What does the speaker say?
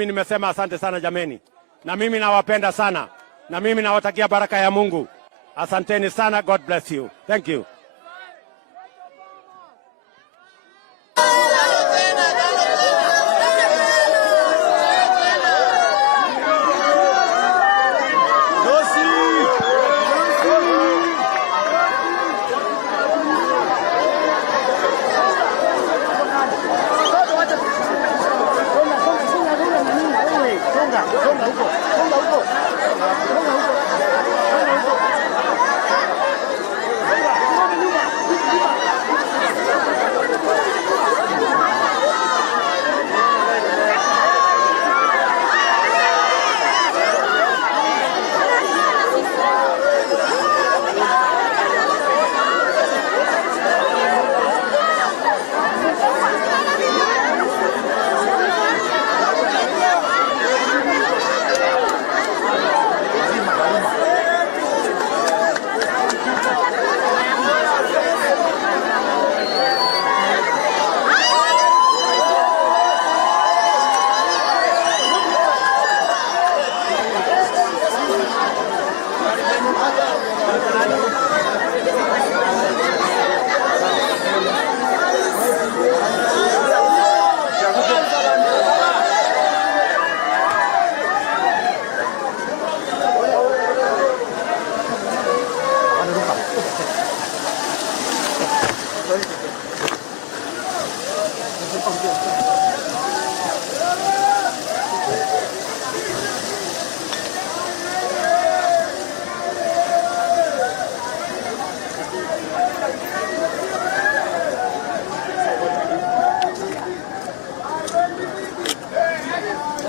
mimi nimesema asante sana jameni, na mimi nawapenda sana, na mimi nawatakia baraka ya Mungu. Asanteni sana. God bless you. Thank you. Songa huko.